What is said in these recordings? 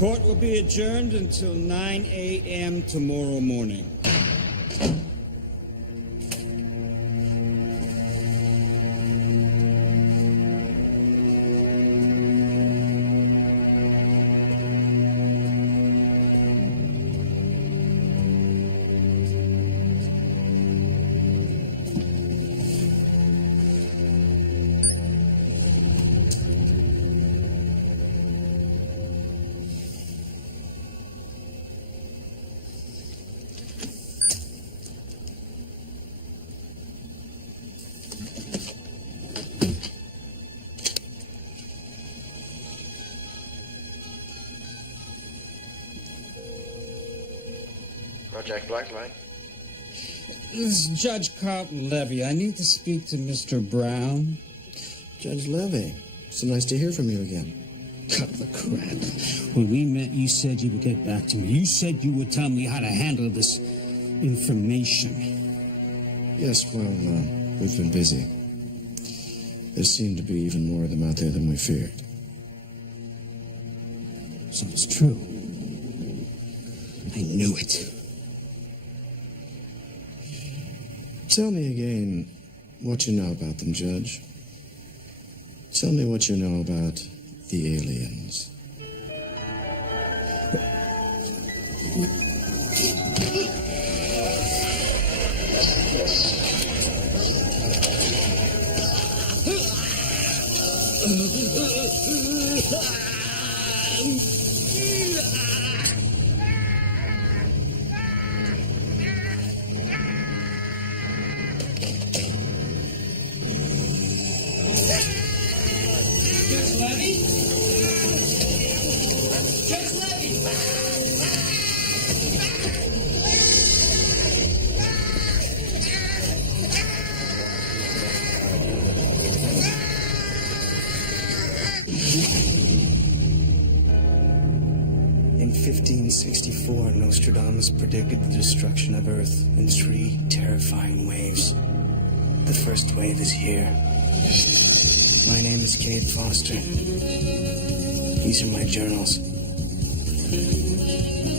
Court will be adjourned until 9 a.m. tomorrow morning. Project Blacklight. This is Judge Carlton Levy. I need to speak to Mr. Brown. Judge Levy, so nice to hear from you again. Cut the crap. When we met, you said you would get back to me. You said you would tell me how to handle this information. Yes, well, we've been busy. There seem to be even more of them out there than we feared. So it's true. I knew it. Tell me again what you know about them, Judge. Tell me what you know about the aliens. In 1564, Nostradamus predicted the destruction of Earth in 3 terrifying waves. The first wave is here. My name is Cade Foster. These are my journals.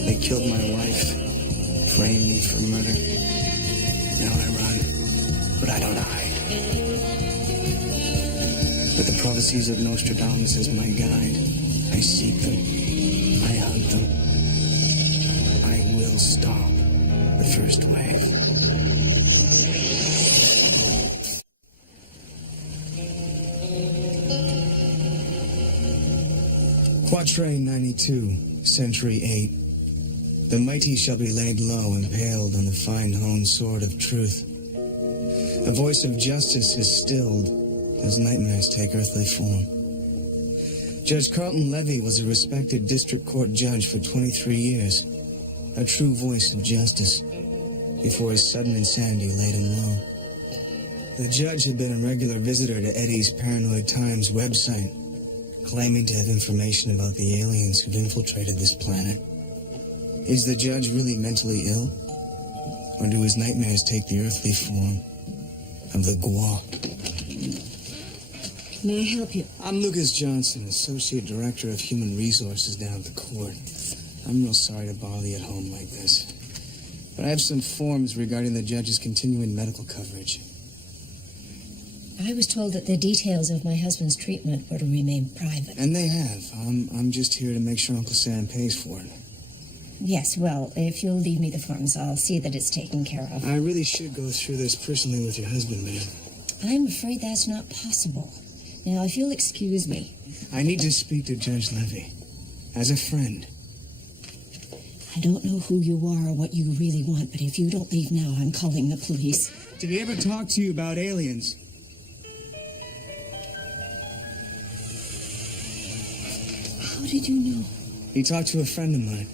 They killed my wife, framed me for murder. Now I run, but I don't hide. With the prophecies of Nostradamus as my guide, I seek them. I hunt them. I will stop the first wave. Quatrain 92, Century 8. The mighty shall be laid low, impaled on the fine-honed sword of truth. The voice of justice is stilled as nightmares take earthly form. Judge Carlton Levy was a respected district court judge for 23 years, a true voice of justice, before his sudden insanity laid him low. The judge had been a regular visitor to Eddie's Paranoid Times website, claiming to have information about the aliens who've infiltrated this planet. Is the judge really mentally ill? Or do his nightmares take the earthly form of the Gwa? May I help you? I'm Lucas Johnson, Associate Director of Human Resources down at the court. I'm real sorry to bother you at home like this, but I have some forms regarding the judge's continuing medical coverage. I was told that the details of my husband's treatment were to remain private. And they have. I'm just here to make sure Uncle Sam pays for it. Yes, well, if you'll leave me the forms, I'll see that it's taken care of. I really should go through this personally with your husband, ma'am. I'm afraid that's not possible. Now, if you'll excuse me. I need to speak to Judge Levy. As a friend. I don't know who you are or what you really want, but if you don't leave now, I'm calling the police. Did he ever talk to you about aliens? How did you know? He talked to a friend of mine.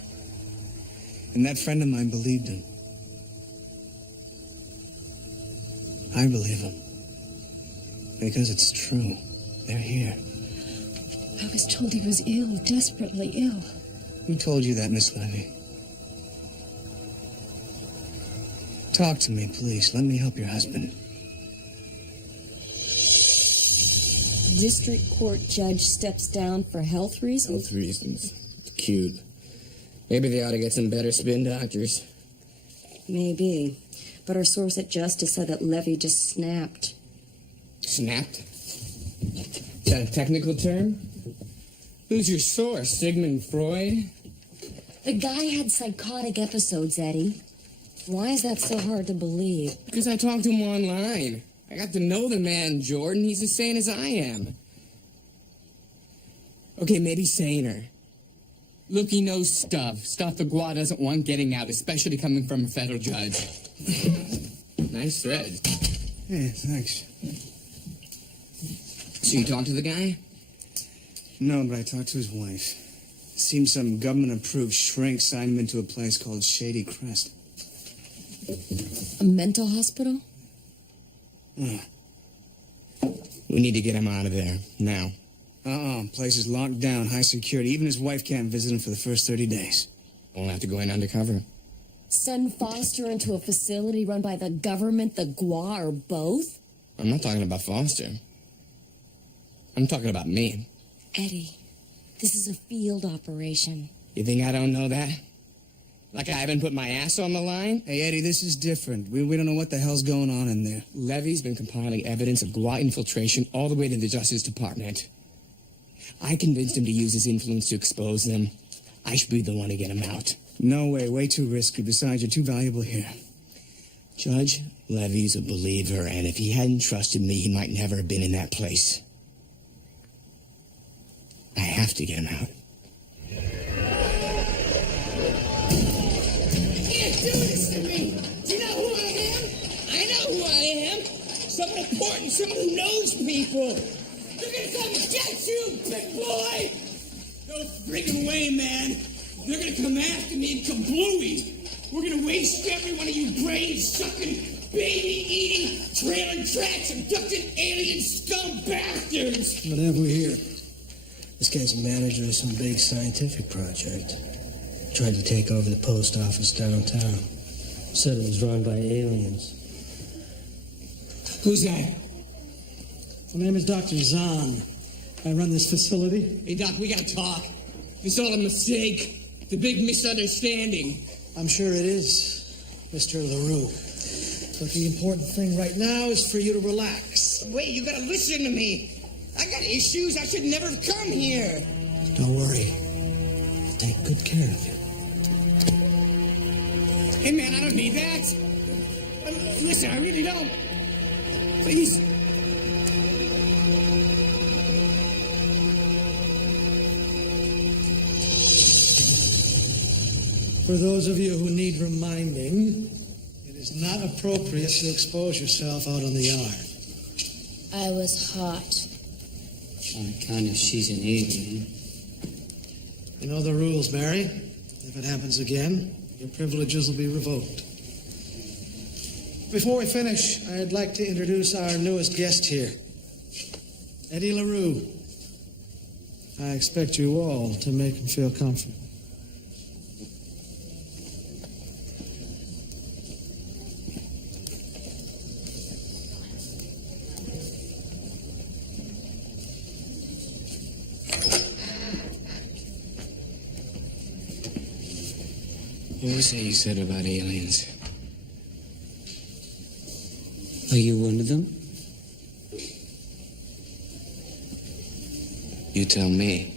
And that friend of mine believed him. I believe him. Because it's true. They're here. I was told he was ill, desperately ill. Who told you that, Miss Levy? Talk to me, please. Let me help your husband. District Court judge steps down for health reasons? Health reasons. cute. Maybe they ought to get some better spin doctors. Maybe. But our source at Justice said that Levy just snapped. Snapped? Is that a technical term? Who's your source, Sigmund Freud? The guy had psychotic episodes, Eddie. Why is that so hard to believe? Because I talked to him online. I got to know the man, Jordan. He's as sane as I am. Okay, maybe saner. Look, he knows stuff. Stuff the Gua doesn't want getting out, especially coming from a federal judge. Nice thread. Hey, thanks. So you talked to the guy? No, but I talked to his wife. Seems some government-approved shrink signed him into a place called Shady Crest. A mental hospital? We need to get him out of there, now. Place is locked down, high security. Even his wife can't visit him for the first 30 days. We'll have to go in undercover. Send Foster into a facility run by the government, the Gua, or both? I'm not talking about Foster. I'm talking about me. Eddie, this is a field operation. You think I don't know that? Like I haven't put my ass on the line? Hey, Eddie, this is different. We don't know what the hell's going on in there. Levy's been compiling evidence of Gua infiltration all the way to the Justice Department. I convinced him to use his influence to expose them. I should be the one to get him out. No way, way too risky. Besides, you're too valuable here. Judge, Levy's a believer, and if he hadn't trusted me, he might never have been in that place. I have to get him out. You can't do this to me! Do you know who I am? I know who I am! Someone important, someone who knows people! They're gonna come and get you, big boy! No friggin' way, man! They're gonna come after me in kablooey! We're gonna waste every one of you brain-sucking, baby-eating, trailer tracks, abducted alien scum bastards! What have we here? This guy's a manager of some big scientific project. Tried to take over the post office downtown. Said it was run by aliens. Who's that? My name is Dr. Zahn. I run this facility. Hey, Doc, we gotta talk. It's all a mistake. It's a big misunderstanding. I'm sure it is, Mr. LaRue. But the important thing right now is for you to relax. Wait, you gotta listen to me. I got issues. I should never have come here. Don't worry. I'll take good care of you. Hey, man, I don't need that. Listen, I really don't. Please. For those of you who need reminding, it is not appropriate to expose yourself out on the yard. I was hot. On account of she's an alien. You know the rules, Mary. If it happens again, your privileges will be revoked. Before we finish, I'd like to introduce our newest guest here, Eddie LaRue. I expect you all to make him feel comfortable. What was that you said about aliens? Are you one of them? You tell me.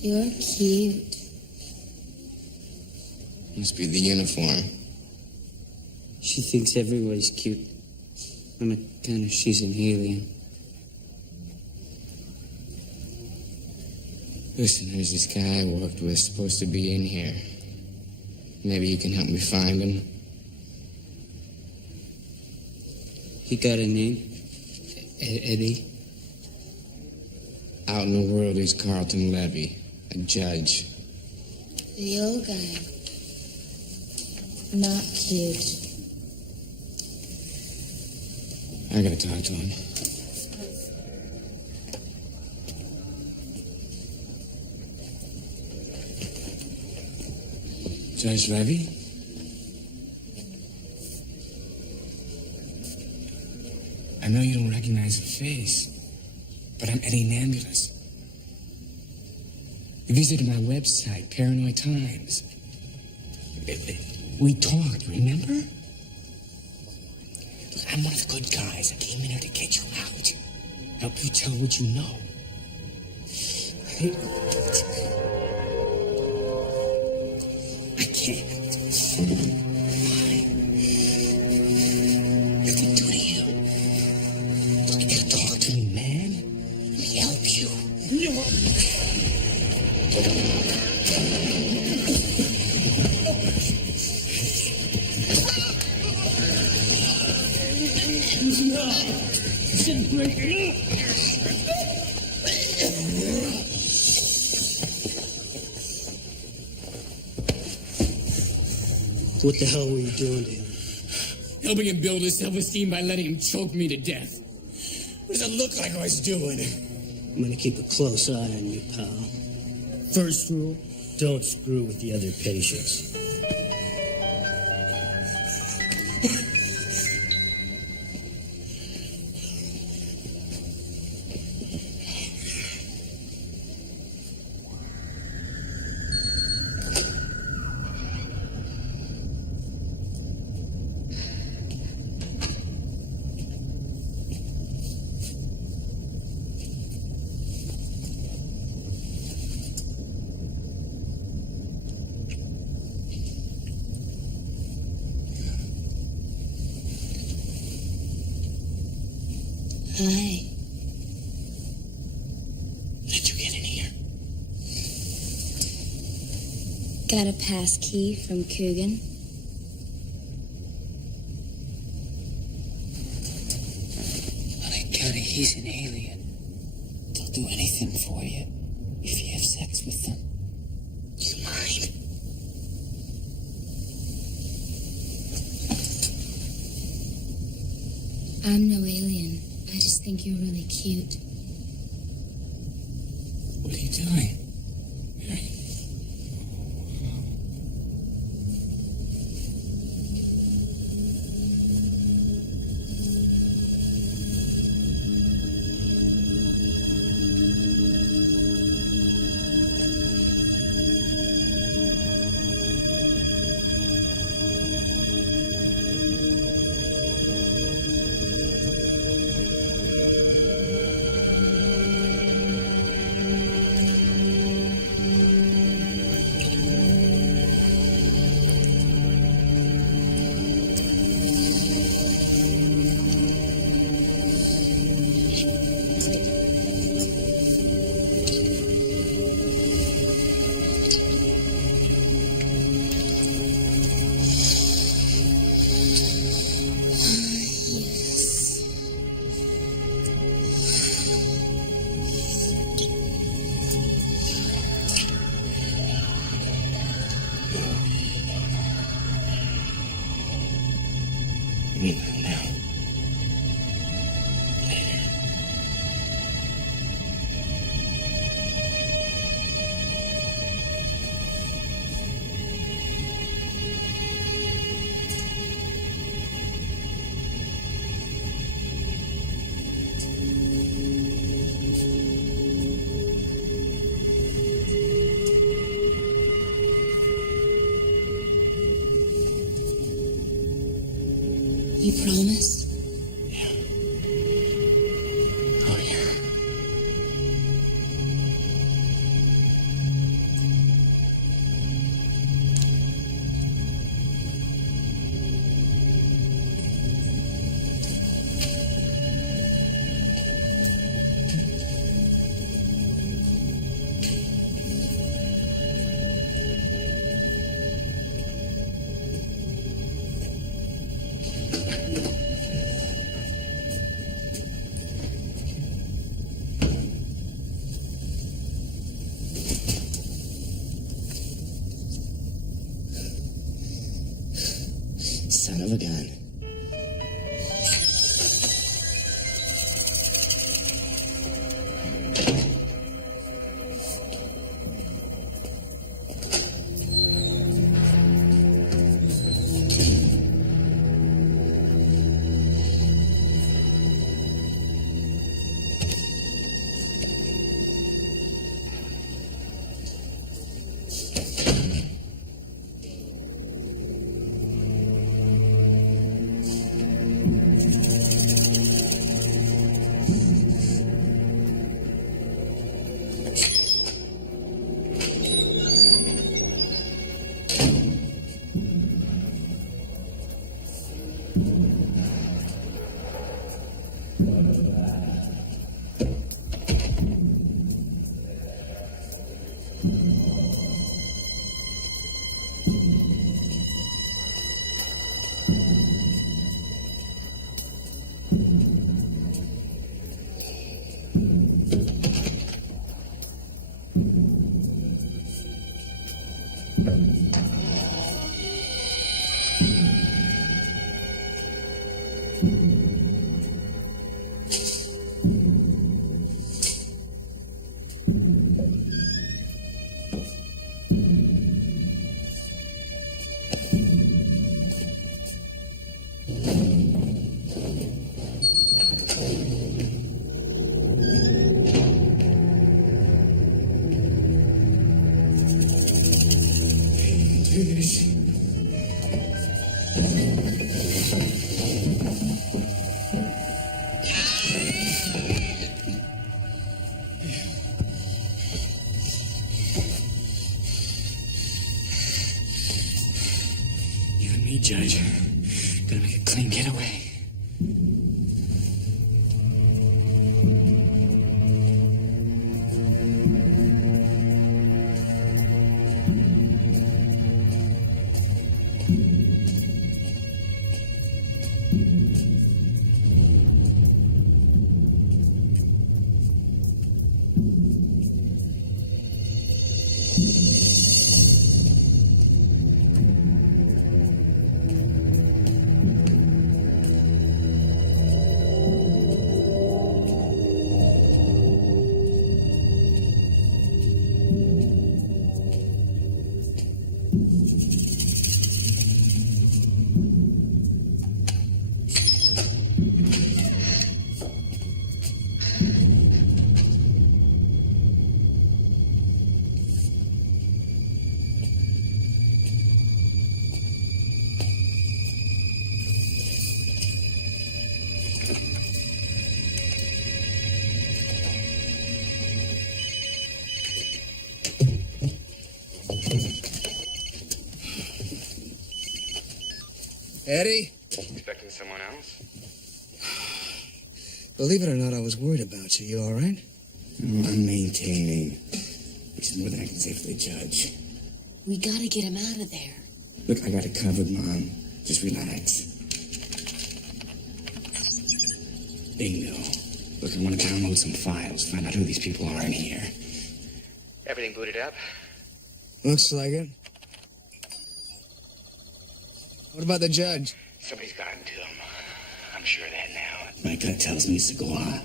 You're cute. Must be the uniform. She thinks everybody's cute. On account of she's an alien. Listen, there's this guy I worked with supposed to be in here. Maybe you can help me find him. He got a name? Eddie? Out in the world is Carlton Levy, a judge. The old guy. Not cute. I gotta talk to him. Judge Levy? I know you don't recognize the face, but I'm Eddie Nambulous. You visited my website, Paranoid Times. We talked, remember? I'm one of the good guys. I came in here to get you out. Help you tell what you know. I can't. Why? Nothing to you. You talk to me, man. Let me help you. What the hell were you doing to him? Helping him build his self-esteem by letting him choke me to death. What does it look like I was doing? I'm gonna keep a close eye on you, pal. First rule, don't screw with the other patients. Hi. How'd you get in here? Got a pass key from Coogan. My God, he's an alien. They'll do anything for you if you have sex with them. You mind? I'm no alien. I just think you're really cute. What are you doing? Maybe not now. Later. You promise? Yeah. Oh, yeah. Son of a gun. You and me, Judge. Gonna make a clean getaway. Eddie? Expecting someone else? Believe it or not, I was worried about you. You all right? I'm maintaining. Which is more than I can say for the judge. We gotta get him out of there. Look, I got it covered, Mom. Just relax. Bingo. Look, I want to download some files, find out who these people are in here. Everything booted up? Looks like it. What about the judge? Somebody's gotten to him. I'm sure of that now. My gut tells me it's a Goa.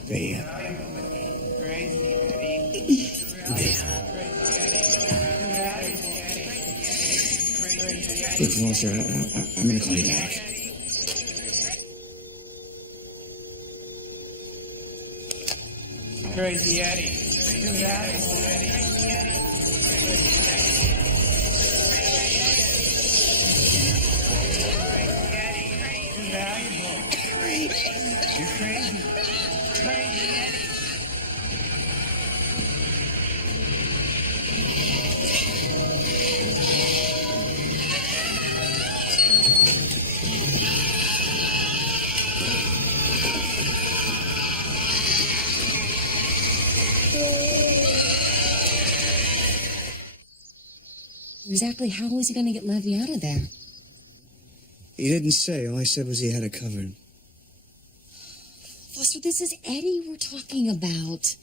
Look, Foster, I'm gonna call you back. Crazy Eddie. Exactly how was he gonna get Levy out of there? He didn't say. All I said was he had it covered. Foster, this is Eddie we're talking about.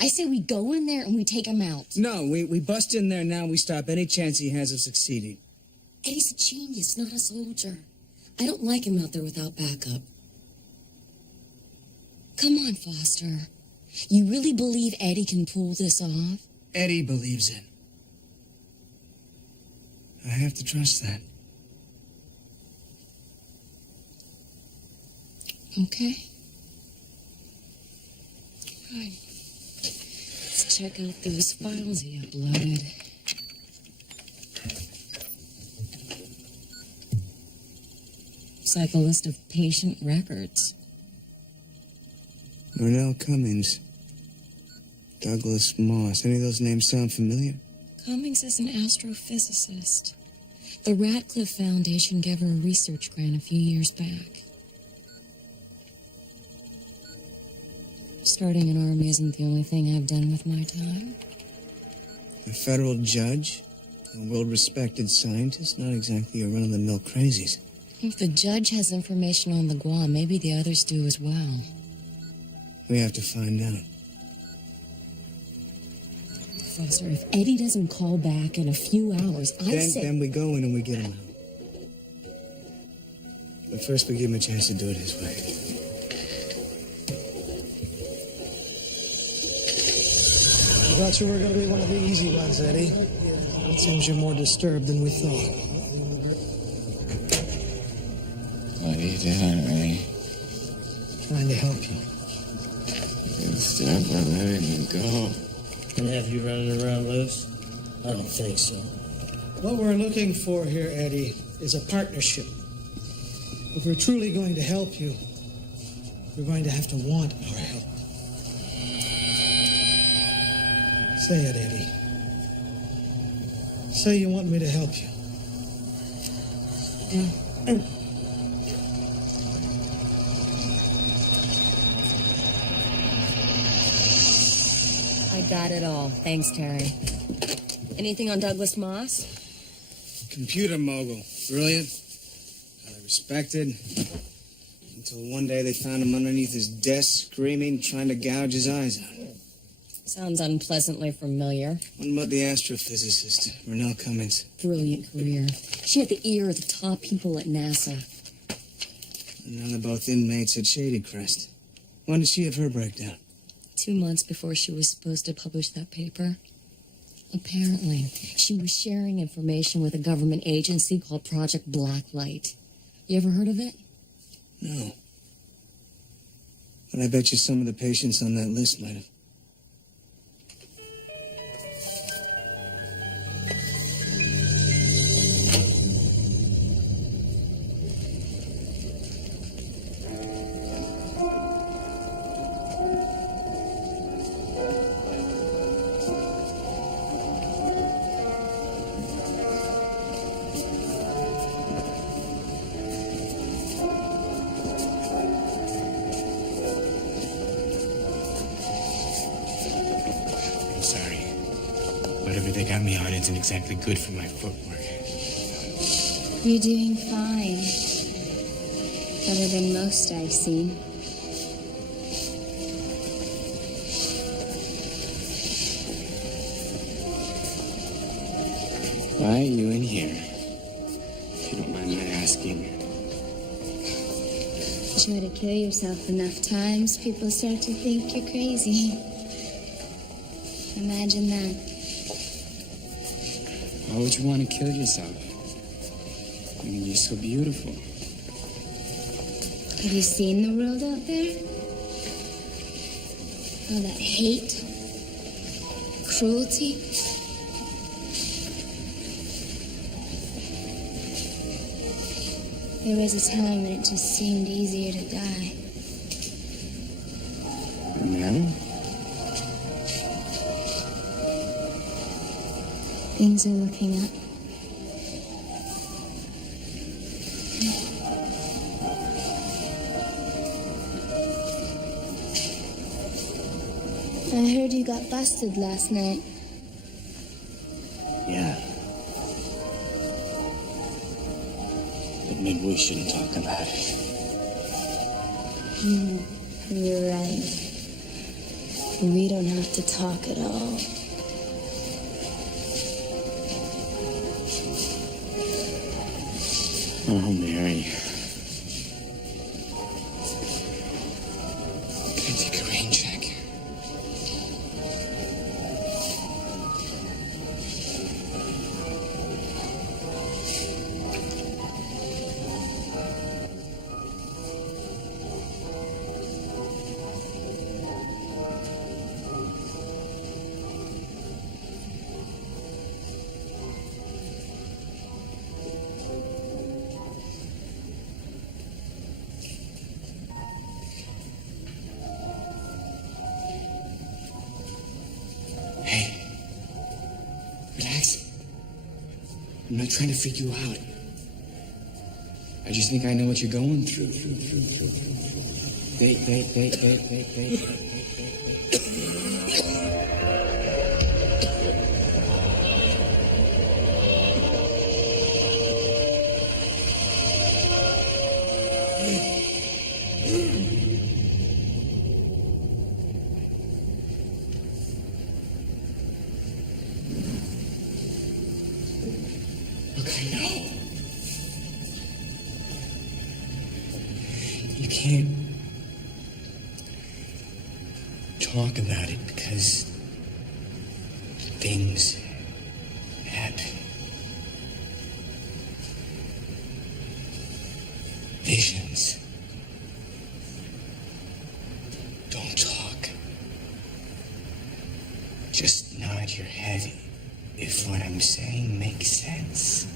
I say we go in there and we take him out. No, we bust in there now. We stop any chance he has of succeeding. Eddie's a genius, not a soldier. I don't like him out there without backup. Come on, Foster. You really believe Eddie can pull this off? Eddie believes it. I have to trust that. Okay. Fine. Let's check out those files he uploaded. It's like a list of patient records. Cornell Cummings. Douglas Moss. Any of those names sound familiar? Cummings is an astrophysicist. The Radcliffe Foundation gave her a research grant a few years back. Starting an army isn't the only thing I've done with my time. A federal judge? A world-respected scientist, not exactly a run-of-the-mill crazies. If the judge has information on the Guam, maybe the others do as well. We have to find out. Professor, if Eddie doesn't call back in a few hours, Then we go in and we get him out. But first we give him a chance to do it his way. I thought you were going to be one of the easy ones, Eddie. It seems you're more disturbed than we thought. What are you doing, Ray? Trying to help you. Stop by letting him go. And have you running around loose? I don't think so. What we're looking for here, Eddie, is a partnership. If we're truly going to help you, you're going to have to want our help. Say it, Eddie. Say you want me to help you. I got it all. Thanks, Terry. Anything on Douglas Moss? Computer mogul. Brilliant. Highly respected. Until one day they found him underneath his desk, screaming, trying to gouge his eyes out. Sounds unpleasantly familiar. What about the astrophysicist, Renelle Cummings? Brilliant career. She had the ear of the top people at NASA. And now they're both inmates at Shady Crest. When did she have her breakdown? 2 months before she was supposed to publish that paper. Apparently, she was sharing information with a government agency called Project Blacklight. You ever heard of it? No. But I bet you some of the patients on that list might have. Whatever they got me on isn't exactly good for my footwork. You're doing fine. Better than most I've seen. Why are you in here? If you don't mind my asking. Try to kill yourself enough times, people start to think you're crazy. Imagine that. Why would you want to kill yourself? I mean, you're so beautiful. Have you seen the world out there? All that hate, cruelty. There was a time when it just seemed easier to die. And now? Things are looking up. I heard you got busted last night. Yeah. But maybe we shouldn't talk about it. You're right. We don't have to talk at all. Oh, Mary. Can I take a rain check? I'm not trying to freak you out. I just think I know what you're going through. Wait. No. You can't talk about it because things happen. Visions. Don't talk. Just nod your head if what I'm saying makes sense.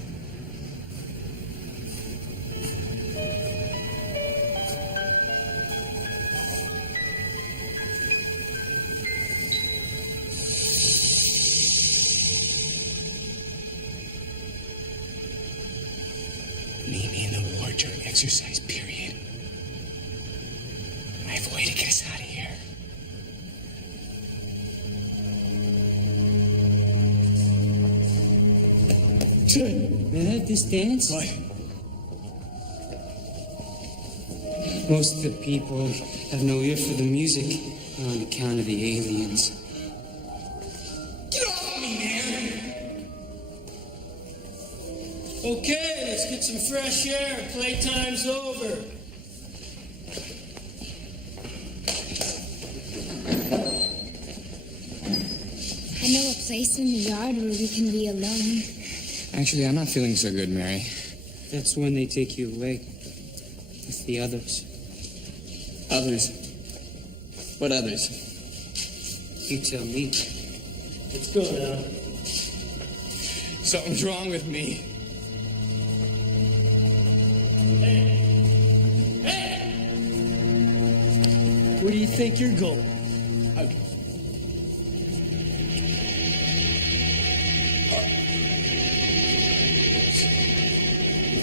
Meet me in the ward during exercise period. I have a way to get us out of here. May I have this dance? What? Most of the people have no ear for the music on account of the aliens. Get off me, man! Okay, let's get some fresh air. Playtime's over. I know a place in the yard where we can be alone. Actually, I'm not feeling so good, Mary. That's when they take you away. With the others. Others? What others? You tell me. Let's go now. Something's wrong with me. Where do you think you're going?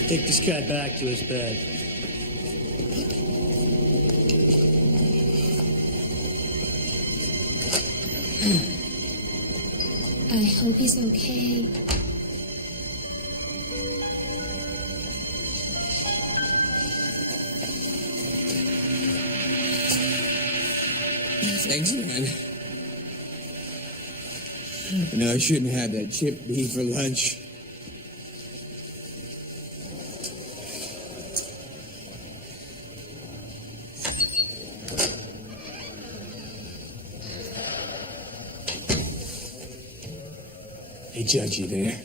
Take this guy back to his bed. I hope he's okay. Thanks, man. I know I shouldn't have that chip beef for lunch. Hey, Judge, you there?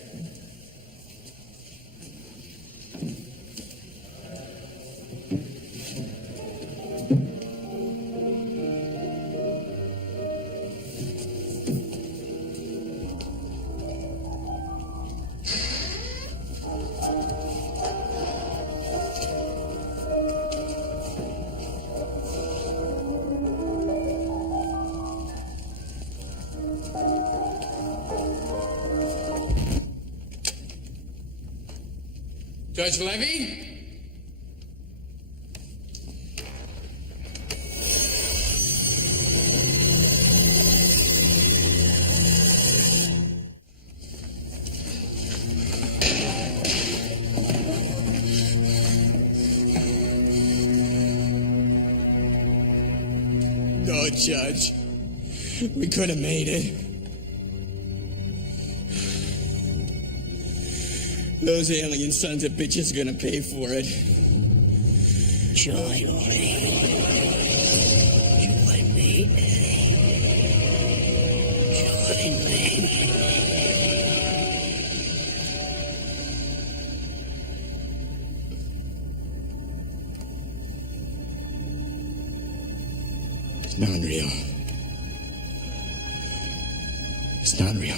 Judge Levy? No, Judge. We could have made it. Those alien sons of bitches are gonna pay for it. Join me. Join me. Join me. It's not real. It's not real.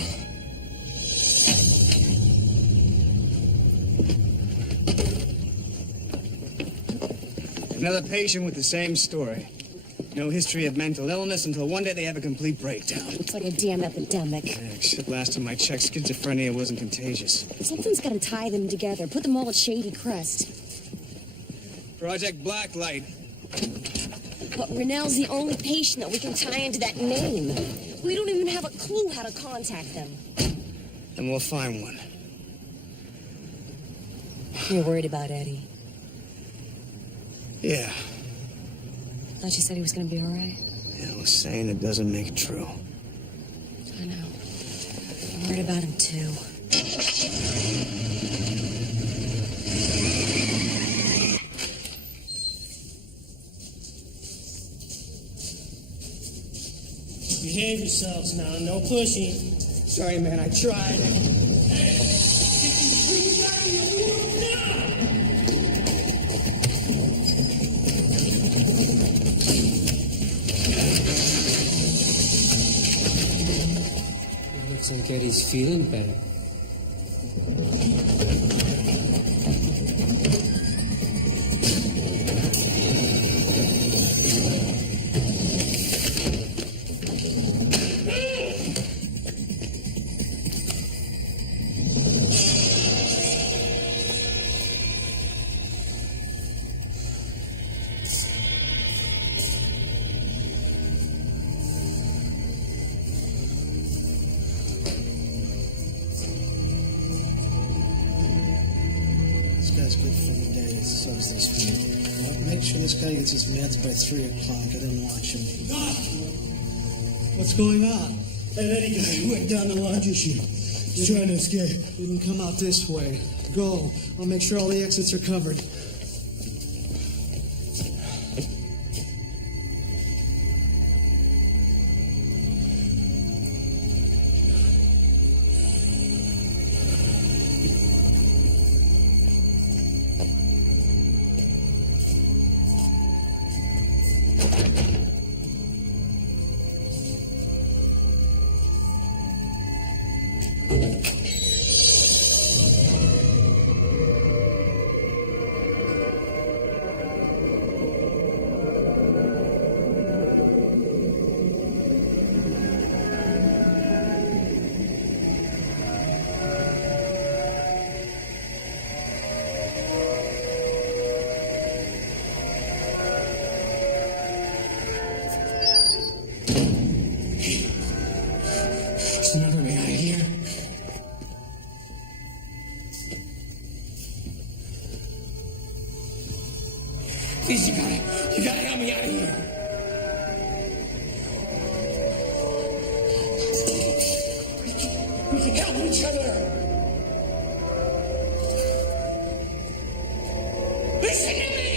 Another patient with the same story. No history of mental illness until one day they have a complete breakdown. It's like a damn epidemic. Yeah, except last time I checked, schizophrenia wasn't contagious. Something's got to tie them together. Put them all at Shady Crest. Project Blacklight. But Rennell's the only patient that we can tie into that name. We don't even have a clue how to contact them. And we'll find one. You're worried about Eddie. Yeah. Thought you said he was going to be all right. Yeah, well, saying it doesn't make it true. I know. I'm worried about him, too. behave yourselves now. No pushing. Sorry, man, I tried. Looks like Eddie's feeling better. This guy's good for the day, so is this one. Well, make sure this guy gets his meds by 3 o'clock. I didn't watch him. What's going on? That Eddie guy went down the laundry chute. He's trying to escape. Didn't come out this way. Go. I'll make sure all the exits are covered. There's another way out of here. Please, you gotta help me out of here. We can help each other. Listen to me.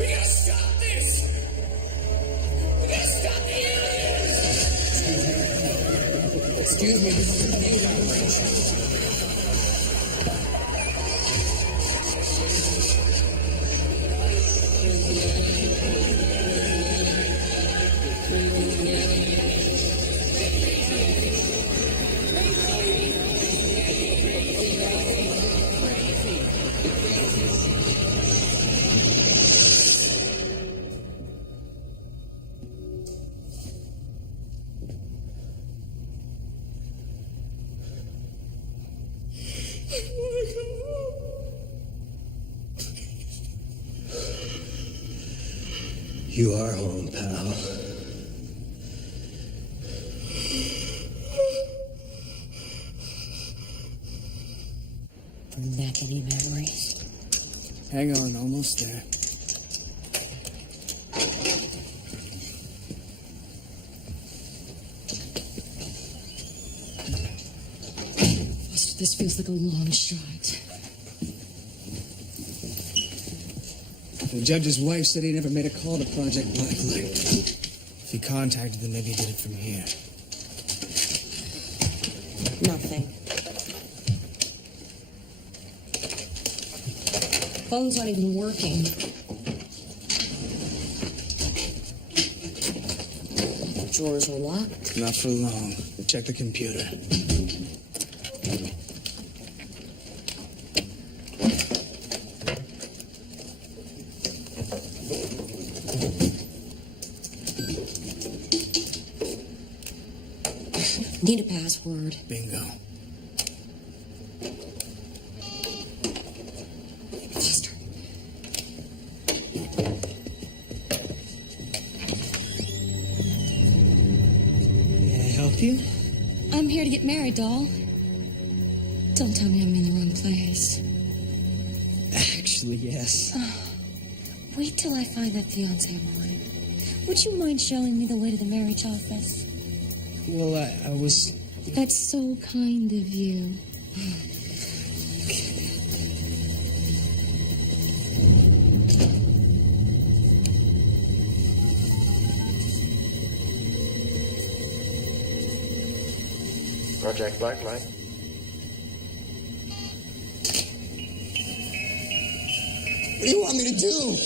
We gotta stop this. We gotta stop the aliens. Excuse me, this is a news operation. You are home, pal. Bring back any memories. Hang on, almost there. Foster, this feels like a long shot. The judge's wife said he never made a call to Project Blacklight. If he contacted them, maybe he did it from here. Nothing. Phone's not even working. Drawers are locked. Not for long. Check the computer. Need a password. Bingo. Foster. May I help you? I'm here to get married, doll. Don't tell me I'm in the wrong place. Actually, yes. Wait till I find that fiancé of mine. Would you mind showing me the way to the marriage office? Well, I was... That's so kind of you. Project Blacklight. What do you want me to do?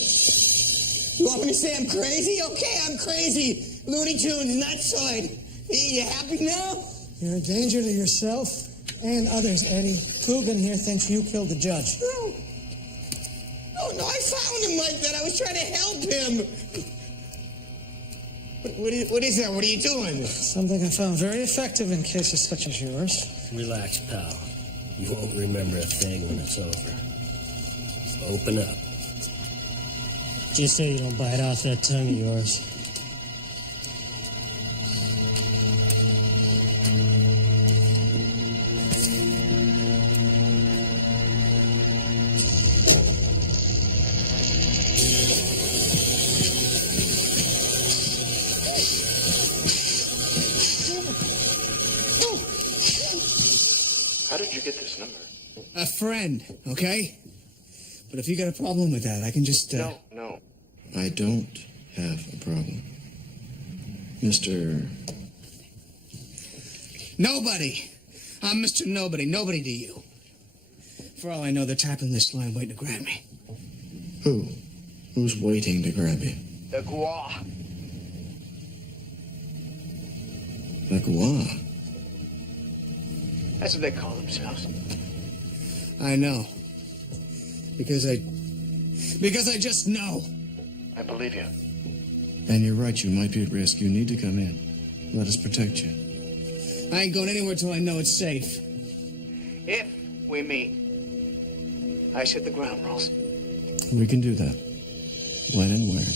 You want me to say I'm crazy? Okay, I'm crazy. Looney Tunes, nutsoid. You happy now? You're a danger to yourself and others, Eddie. Coogan here thinks you killed the judge. No, I found him like that. I was trying to help him. What is that? What are you doing? Something I found very effective in cases such as yours. Relax, pal. You won't remember a thing when it's over. Open up. Just so you don't bite off that tongue of yours. How did you get this number? A friend, okay? But if you got a problem with that, I can just, No. I don't have a problem. Mr. Nobody! I'm Mr. Nobody. Nobody to you. For all I know, they're tapping this line waiting to grab me. Who? Who's waiting to grab you? The Gua. The Gua. That's what they call themselves. I know. Because I just know. I believe you. And you're right, you might be at risk. You need to come in. Let us protect you. I ain't going anywhere till I know it's safe. If we meet, I set the ground rules. We can do that. When and where.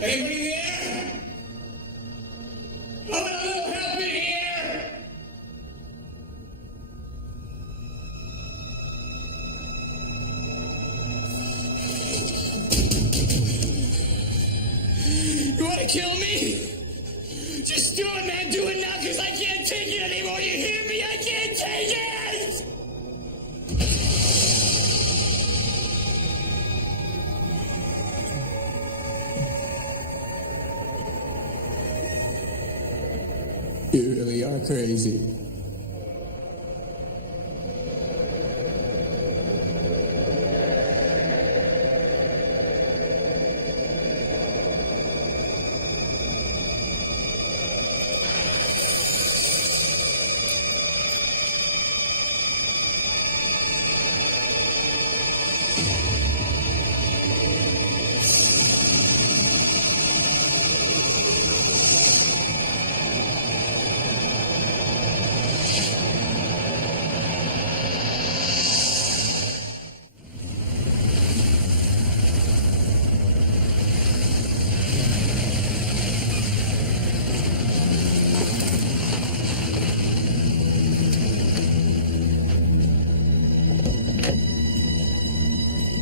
Anybody there? Oh, a little help in here! You want to kill me? Just do it, man. Do it now, because I can't take it anymore. You hear me? I can't take it! You really are crazy.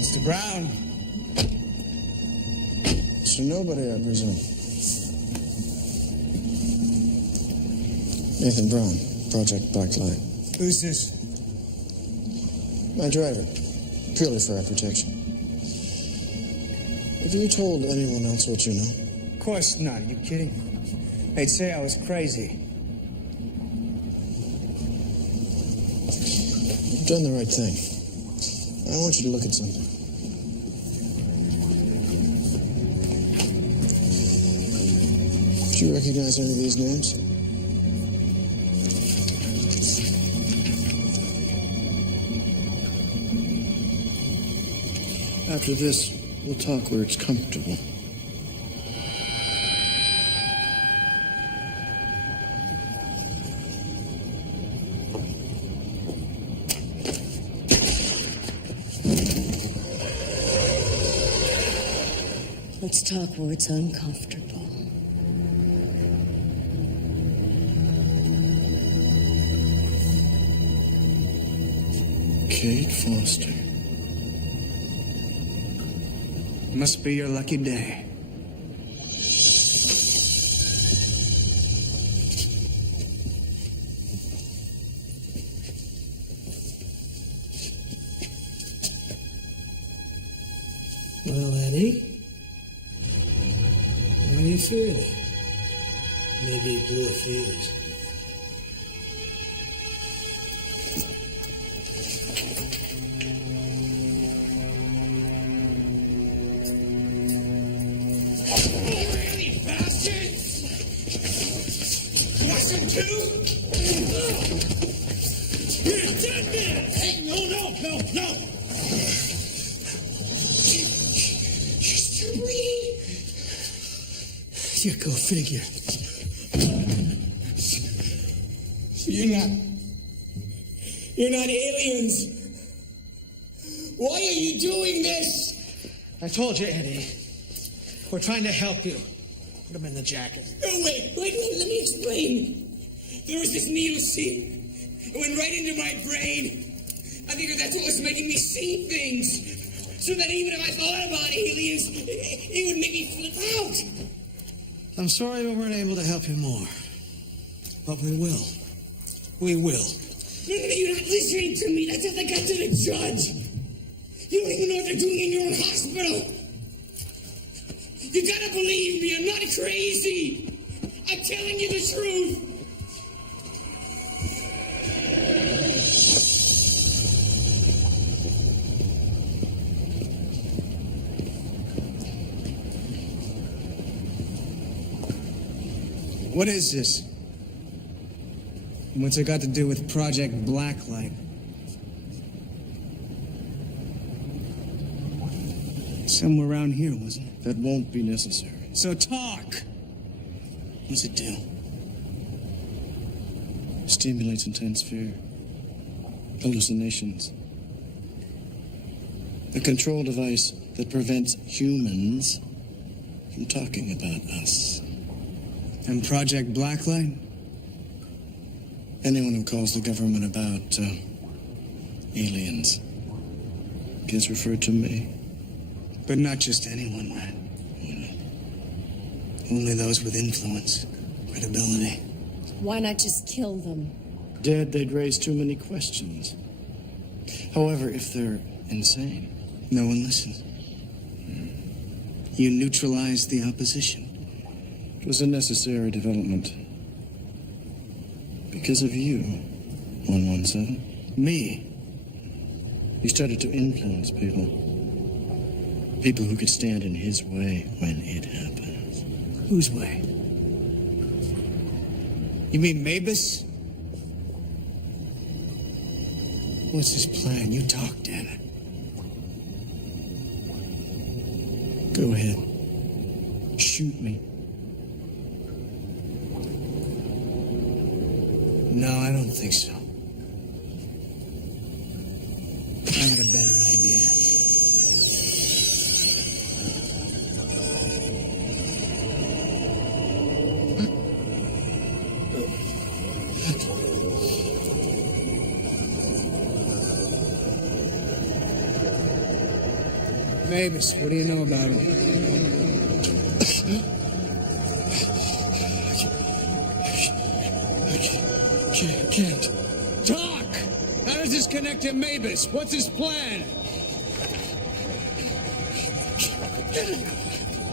Mr. Brown. Mr. Nobody, I presume. Nathan Brown, Project Blacklight. Who's this? My driver. Purely for our protection. Have you told anyone else what you know? Of course not. Are you kidding? They'd say I was crazy. You've done the right thing. I want you to look at something. Do you recognize any of these names? After this, we'll talk where it's comfortable. Let's talk where it's uncomfortable. Kate Foster. Must be your lucky day. Well, Eddie, how are you feeling? Maybe you blew a fuse. Listen to? You're a dead man! Hey, no! You're bleeding! You go figure. You're not aliens. Why are you doing this? I told you, Eddie. We're trying to help you. Put him in the jacket. Oh, wait, let me explain. There was this needle seam. It went right into my brain. I figured that's what was making me see things. So that even if I thought about aliens, it would make me flip out. I'm sorry we weren't able to help you more. But we will. We will. No, you're not listening to me. That's how they got to the judge. You don't even know what they're doing in your own hospital. You gotta believe me. I'm not crazy. I'm telling you the truth. What is this? What's it got to do with Project Blacklight? Somewhere around here, wasn't it? That won't be necessary. So talk! What's it do? Stimulates intense fear. Hallucinations. A control device that prevents humans from talking about us. And Project Blacklight? Anyone who calls the government about aliens gets referred to me. But not just anyone, right? Only those with influence, credibility. Why not just kill them? Dead, they'd raise too many questions. However, if they're insane, no one listens. You neutralized the opposition. It was a necessary development. Because of you, 117. Me? You started to influence people. People who could stand in his way when it happens. Whose way? You mean Mavis? What's his plan? You talk, damn it. Go ahead. Shoot me. No, I don't think so. I got a better idea. Mavis, what do you know about him? Can't. Talk! How does this connect to Mavis? What's his plan?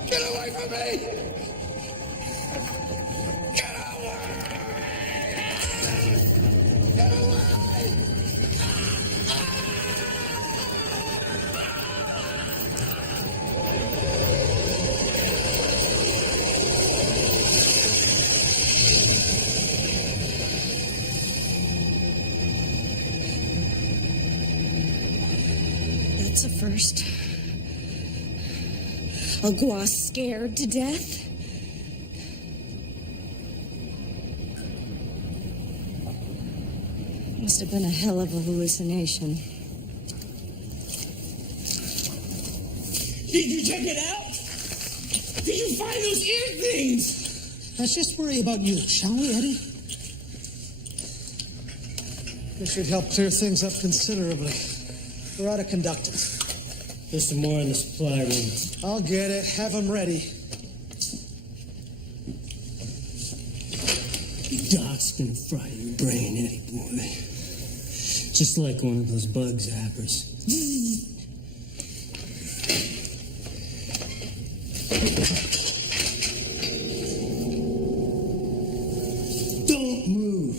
Get away from me! Get away! Get away! That's a first. A gua scared to death? Must have been a hell of a hallucination. Did you check it out? Did you find those ear things? Let's just worry about you, shall we, Eddie? This should help clear things up considerably. We're out of conductors. There's some more in the supply room. I'll get it. Have them ready. Doc's gonna fry your brain, Eddie boy. Just like one of those bug zappers. Don't move.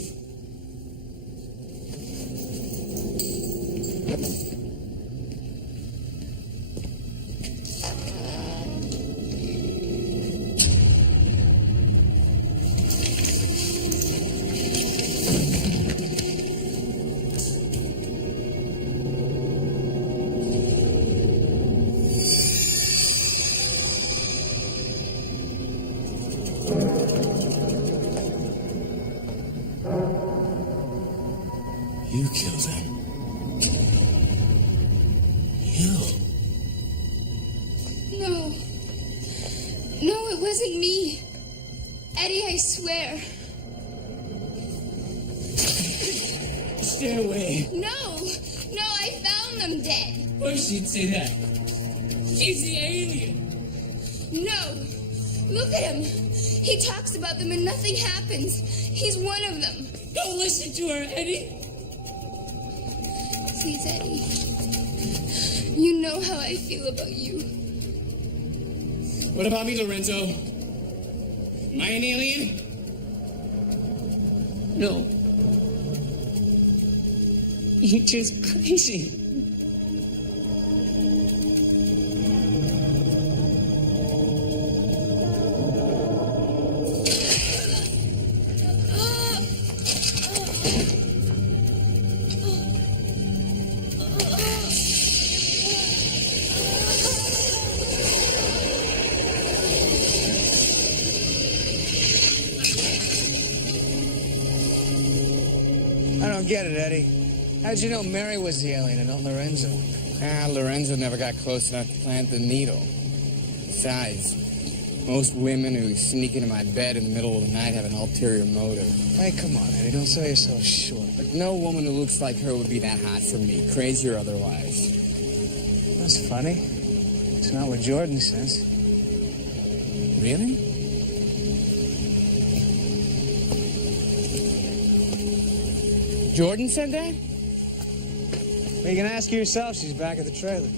You killed him. You. No. No, it wasn't me. Eddie, I swear. Stay away. No. No, I found them dead. Of course she'd say that. She's the alien. No. Look at him. He talks about them and nothing happens. He's one of them. Don't listen to her, Eddie. Please, Eddie. You know how I feel about you. What about me, Lorenzo? Am I an alien? No. You're just crazy. I don't get it, Eddie. How'd you know Mary was the alien and not Lorenzo? Lorenzo never got close enough to plant the needle. Besides, most women who sneak into my bed in the middle of the night have an ulterior motive. Hey, come on, Eddie. Don't sell yourself short. But no woman who looks like her would be that hot for me, crazy or otherwise. That's funny. It's not what Jordan says. Really? Jordan said that? Well, you can ask her yourself. She's back at the trailer.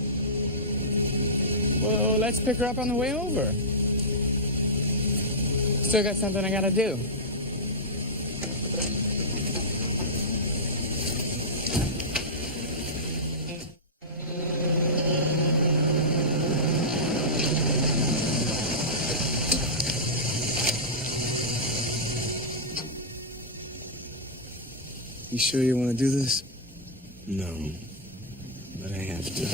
Well, let's pick her up on the way over. Still got something I gotta do. You sure you want to do this? No, but I have to.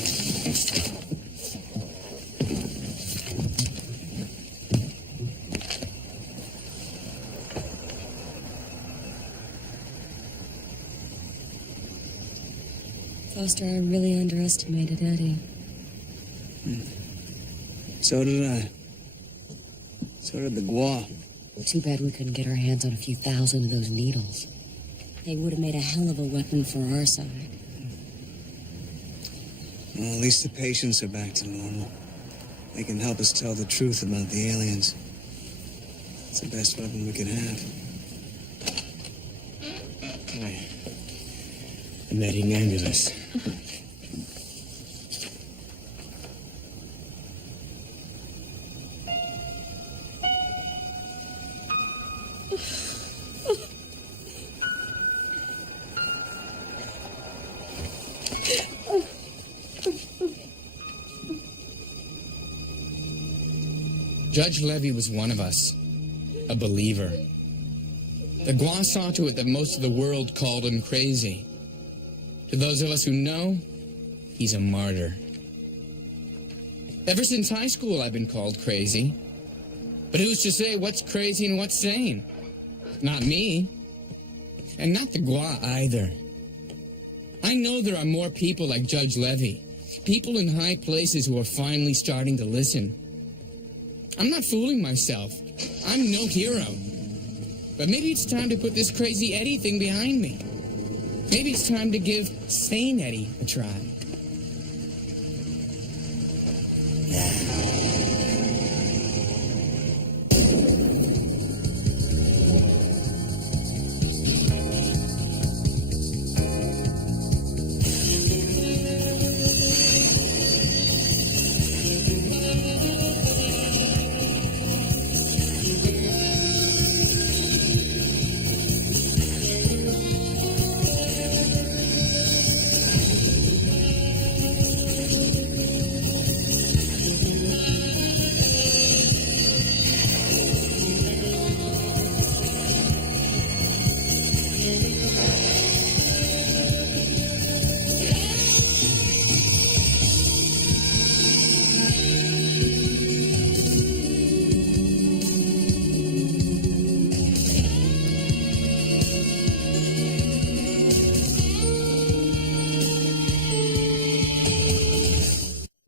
Foster, I really underestimated Eddie. So did I. So did the Gua. Too bad we couldn't get our hands on a few thousand of those needles. They would have made a hell of a weapon for our side. Well, at least the patients are back to normal. They can help us tell the truth about the aliens. It's the best weapon we could have. I'm heading ambulance. Judge Levy was one of us, a believer. The Gua saw to it that most of the world called him crazy. To those of us who know, he's a martyr. Ever since high school, I've been called crazy. But who's to say what's crazy and what's sane? Not me. And not the Gua either. I know there are more people like Judge Levy, people in high places who are finally starting to listen. I'm not fooling myself. I'm no hero. But maybe it's time to put this crazy Eddie thing behind me. Maybe it's time to give sane Eddie a try.